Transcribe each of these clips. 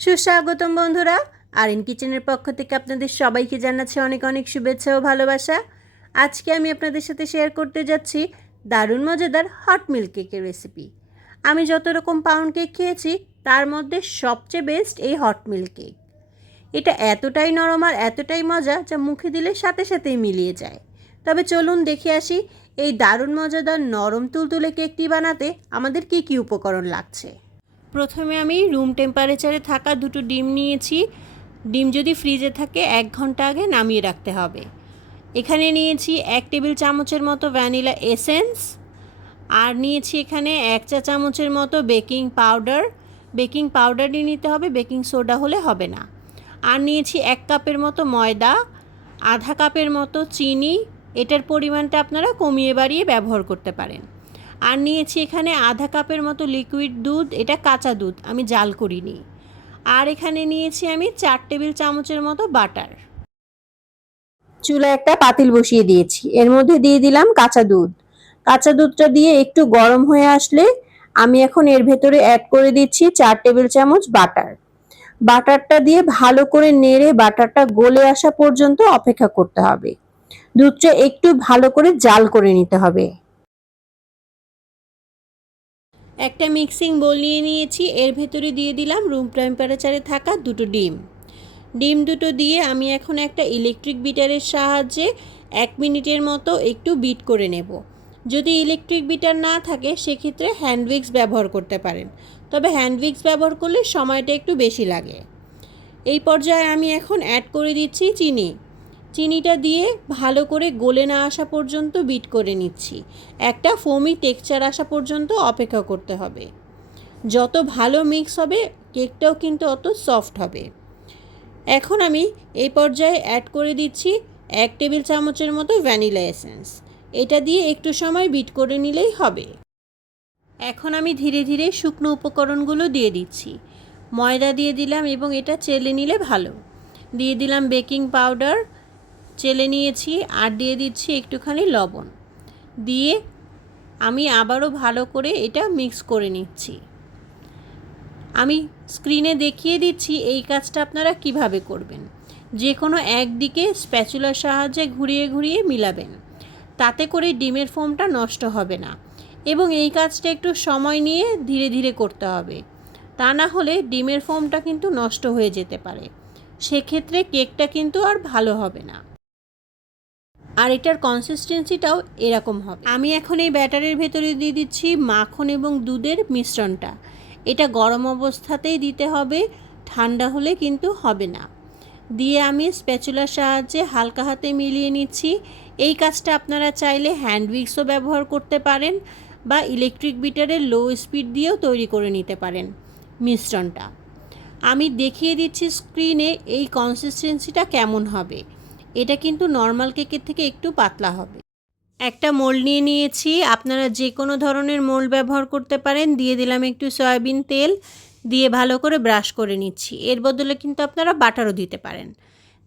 সুস্বাগতম বন্ধুরা, আরএন কিচেনের পক্ষ থেকে আপনাদের সবাইকে জানাচ্ছি অনেক অনেক শুভেচ্ছা ও ভালোবাসা। আজকে আমি আপনাদের সাথে শেয়ার করতে যাচ্ছি দারুণ মজাদার হট মিল্ক কেকের রেসিপি। আমি যত রকম পাউন্ড কেক খেয়েছি তার মধ্যে সবচেয়ে বেস্ট এই হট মিল্ক কেক। এটা এতটাই নরম আর এতটাই মজা যা মুখে দিলে সাথে সাথেই মিলিয়ে যায়। তবে চলুন দেখে আসি এই দারুণ মজাদার নরম তুলতুলে কেকটি বানাতে আমাদের কী কী উপকরণ লাগছে। প্রথমে আমি রুম টেম্পারেচারে থাকা দুটো ডিম নিয়েছি। ডিম যদি ফ্রিজে থাকে 1 ঘন্টা আগে নামিয়ে রাখতে হবে। এখানে নিয়েছি 1 টেবিল চামচের মতো ভ্যানিলা এসেন্স, আর নিয়েছি এখানে 1 চা চামচের মতো বেকিং পাউডার। বেকিং পাউডারই নিতে হবে, বেকিং সোডা হলে হবে না। আর নিয়েছি 1 কাপের মতো ময়দা, আধা কাপের মতো চিনি। এটার পরিমাণটা আপনারা কমিয়ে বাড়িয়ে ব্যবহার করতে পারেন। আর নিয়েছি এখানে আধা কাপের মতো লিকুইড দুধ, এটা কাঁচা দুধ, আমি জাল করিনি। আর এখানে নিয়েছি আমি 4 টেবিল চামচের মতো বাটার। চুলায় একটা পাতিল বসিয়ে দিয়েছি, এর মধ্যে দিয়ে দিলাম কাঁচা দুধ। কাঁচা দুধটা দিয়ে একটু গরম হয়ে আসলে আমি এখন এর ভেতরে অ্যাড করে দিচ্ছি 4 টেবিল চামচ বাটার। বাটারটা দিয়ে ভালো করে নেড়ে বাটারটা গলে আসা পর্যন্ত অপেক্ষা করতে হবে। দুধটা একটু ভালো করে জাল করে নিতে হবে। একটা মিক্সিং বোল নিয়ে নিয়েছি, এর ভেতরে দিয়ে দিলাম রুম টেম্পারেচারে থাকা দুটো ডিম। ডিম দুটো দিয়ে আমি এখন একটা ইলেকট্রিক বিটারের সাহায্যে 1 মিনিটের মতো একটু বিট করে নেব। যদি ইলেকট্রিক বিটার না থাকে সেক্ষেত্রে হ্যান্ড উইক্স ব্যবহার করতে পারেন, তবে হ্যান্ড উইক্স ব্যবহার করলে সময়টা একটু বেশি লাগে। এই পর্যায়ে আমি এখন অ্যাড করে দিচ্ছি চিনি। চিনিটা দিয়ে ভালো করে গলে না আসা পর্যন্ত বিট করে নিচ্ছি। একটা ফোমি টেক্সচার আসা পর্যন্ত অপেক্ষা করতে হবে। যত ভালো মিক্স হবে কেকটাও কিন্তু অত সফট হবে। এখন আমি এই পর্যায়ে অ্যাড করে দিচ্ছি 1 টেবিল চামচের মতো ভ্যানিলা এসেন্স। এটা দিয়ে একটু সময় বিট করে নিলেই হবে। এখন আমি ধীরে ধীরে শুকনো উপকরণগুলো দিয়ে দিচ্ছি। ময়দা দিয়ে দিলাম এবং এটা চেলে নিলে ভালো। দিয়ে দিলাম বেকিং পাউডার, চেলে নিয়েছি। আর দিয়ে দিচ্ছি একটুখানি লবণ। দিয়ে আমি আবারও ভালো করে এটা মিক্স করে নিচ্ছি। আমি স্ক্রিনে দেখিয়ে দিচ্ছি এই কাজটা আপনারা কিভাবে করবেন। যে কোনো একদিকে স্প্যাচুলার সাহায্যে ঘুরিয়ে ঘুরিয়ে মিলাবেন, তাতে করে ডিমের ফোমটা নষ্ট হবে না। এবং এই কাজটা একটু সময় নিয়ে ধীরে ধীরে করতে হবে, তা না হলে ডিমের ফোমটা কিন্তু নষ্ট হয়ে যেতে পারে। সেক্ষেত্রে কেকটা কিন্তু আর ভালো হবে না। আর এটার কনসিস্টেন্সিটাও এরকম হবে। আমি এখন এই ব্যাটারের ভেতরে দিয়ে দিচ্ছি মাখন এবং দুধের মিশ্রণটা। এটা গরম অবস্থাতেই দিতে হবে, ঠান্ডা হলে কিন্তু হবে না। দিয়ে আমি স্প্যাচুলার সাহায্যে হালকা হাতে মিলিয়ে নিচ্ছি। এই কাজটা আপনারা চাইলে হ্যান্ড উইক্সও ব্যবহার করতে পারেন বা ইলেকট্রিক বিটারের লো স্পিড দিয়েও তৈরি করে নিতে পারেন মিশ্রণটা। আমি দেখিয়ে দিচ্ছি স্ক্রিনে এই কনসিস্টেন্সিটা কেমন হবে। এটা কিন্তু নর্মাল কেকের থেকে একটু পাতলা হবে। একটা মোল্ড নিয়ে নিয়েছি, আপনারা যে কোনো ধরনের মোল্ড ব্যবহার করতে পারেন। দিয়ে দিলাম একটু সয়াবিন তেল, দিয়ে ভালো করে ব্রাশ করে নিচ্ছি। এর বদলে কিন্তু আপনারা বাটারও দিতে পারেন।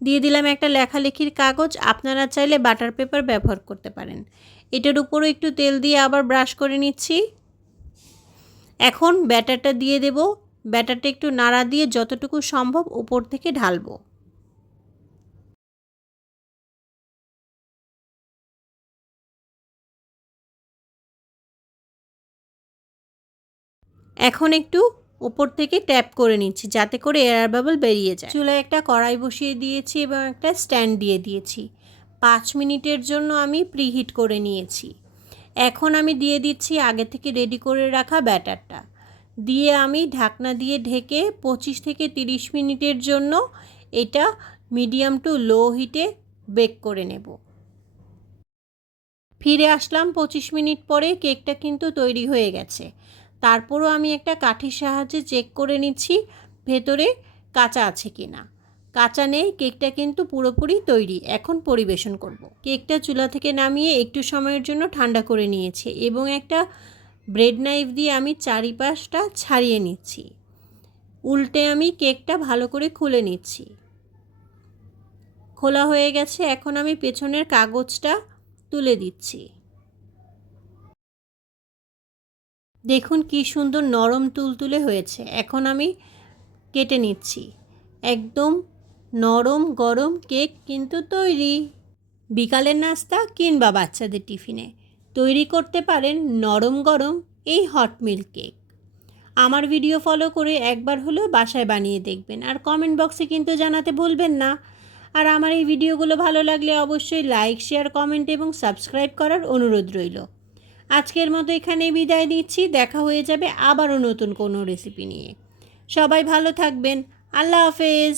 দিয়ে দিলাম একটা লেখালেখির কাগজ, আপনারা চাইলে বাটার পেপার ব্যবহার করতে পারেন। এটার উপরও একটু তেল দিয়ে আবার ব্রাশ করে নিচ্ছি। এখন ব্যাটারটা দিয়ে দেব। ব্যাটারটা একটু নাড়া দিয়ে যতটুকু সম্ভব উপর থেকে ঢালবো। এখন একটু উপর থেকে ট্যাপ করে নিচ্ছি যাতে করে এয়ার বাবল বেরিয়ে যায়। চুলায় একটা কড়াই বসিয়ে দিয়েছি এবং একটা স্ট্যান্ড দিয়ে দিয়েছি। 5 মিনিটের জন্য আমি প্রিহিট করে নিয়েছি। এখন আমি দিয়ে দিচ্ছি আগে থেকে রেডি করে রাখা ব্যাটারটা। দিয়ে আমি ঢাকনা দিয়ে ঢেকে 25 থেকে 30 মিনিটের জন্য এটা মিডিয়াম টু লো হিটে বেক করে নেব। ফিরে আসলাম 25 মিনিট পরে। কেকটা কিন্তু তৈরি হয়ে গেছে। তারপরও আমি একটা কাঠির সাহায্যে চেক করে নিচ্ছি ভেতরে কাঁচা আছে কি না। কাঁচা নেই, কেকটা কিন্তু পুরোপুরি তৈরি। এখন পরিবেশন করব। কেকটা চুলা থেকে নামিয়ে একটু সময়ের জন্য ঠান্ডা করে নিয়েছি এবং একটা ব্রেড নাইফ দিয়ে আমি চারিপাশটা ছাড়িয়ে নিচ্ছি। উল্টে আমি কেকটা ভালো করে খুলে নিচ্ছি। খোলা হয়ে গেছে। এখন আমি পেছনের কাগজটা তুলে দিচ্ছি। দেখুন কি সুন্দর নরম তুলতুলে হয়েছে। এখন আমি কেটে নিচ্ছি। একদম নরম গরম কেক কিন্তু তৈরি। বিকালের নাস্তা কিংবা বাচ্চাদের টিফিনে তৈরি করতে পারেন নরম গরম এই হট মিল্ক কেক। আমার ভিডিও ফলো করে একবার হলেও বাসায় বানিয়ে দেখবেন, আর কমেন্ট বক্সে কিন্তু জানাতে ভুলবেন না। আর আমার এই ভিডিওগুলো ভালো লাগলে অবশ্যই লাইক, শেয়ার, কমেন্ট এবং সাবস্ক্রাইব করার অনুরোধ রইল। আজকের মতো এখানেই বিদায় নিচ্ছি। দেখা হয়ে যাবে আবারও নতুন কোনো রেসিপি নিয়ে। সবাই ভালো থাকবেন। আল্লাহ হাফেজ।